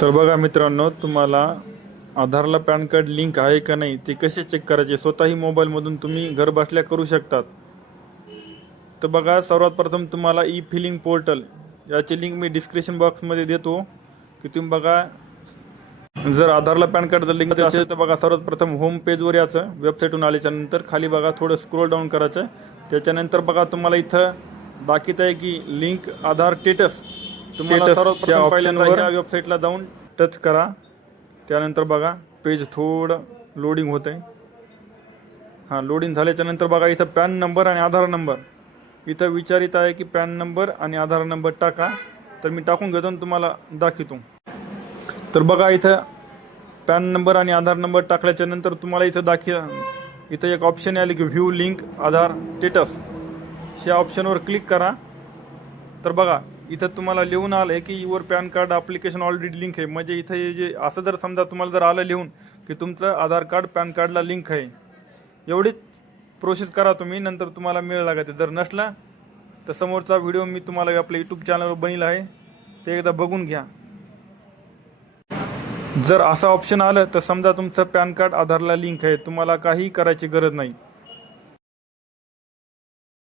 तर बघा मित्रांनो तुम्हाला आधारला पॅन कार्ड लिंक आहे का नाही ते कसे चेक करायचे? स्वतःही मोबाईलमधून तुम्ही घर बसल्या करू शकतात. तर बघा सर्वात प्रथम तुम्हाला ई फिलिंग पोर्टल याची लिंक मी डिस्क्रिप्शन बॉक्समध्ये देतो. की तुम्ही बघा जर आधारला पॅन कार्ड जर लिंक असेल तर बघा सर्वात प्रथम होम पेजवर याचं वेबसाईटहून आल्याच्यानंतर खाली बघा थोडं स्क्रोल डाऊन करायचं. त्याच्यानंतर बघा तुम्हाला इथं दाखवत आहे की लिंक आधार स्टेटस तुम्हाला पहिल्यांदा या वेबसाईटला जाऊन टच करा. त्यानंतर बघा पेज थोडं लोडिंग होतं आहे हां लोडिंग झाल्याच्यानंतर बघा इथं पॅन नंबर आणि आधार नंबर इथं विचारित आहे की पॅन नंबर आणि आधार नंबर टाका. तर मी टाकून घेतो आणि तुम्हाला दाखवतो. तर बघा इथं पॅन नंबर आणि आधार नंबर टाकल्याच्या नंतर तुम्हाला इथं दाखव इथं एक ऑप्शन आले की व्ह्यू लिंक आधार स्टेटस ह्या ऑप्शनवर क्लिक करा. तर बघा इथं तुम्हाला लिहून आलं आहे की your PAN card application already link आहे. म्हणजे इथं हे जे असं जर समजा तुम्हाला जर आलं लिहून की तुमचं आधार कार्ड पॅन कार्डला लिंक आहे. एवढीच प्रोसेस करा तुम्ही नंतर तुम्हाला मिळ लागते. जर नसला तर समोरचा व्हिडिओ मी तुम्हाला आपल्या यूट्यूब चॅनलवर बनला आहे. ते एकदा बघून घ्या. जर असं ऑप्शन आलं तर समजा तुमचं पॅन कार्ड आधारला लिंक आहे. तुम्हाला काही करायची गरज नाही.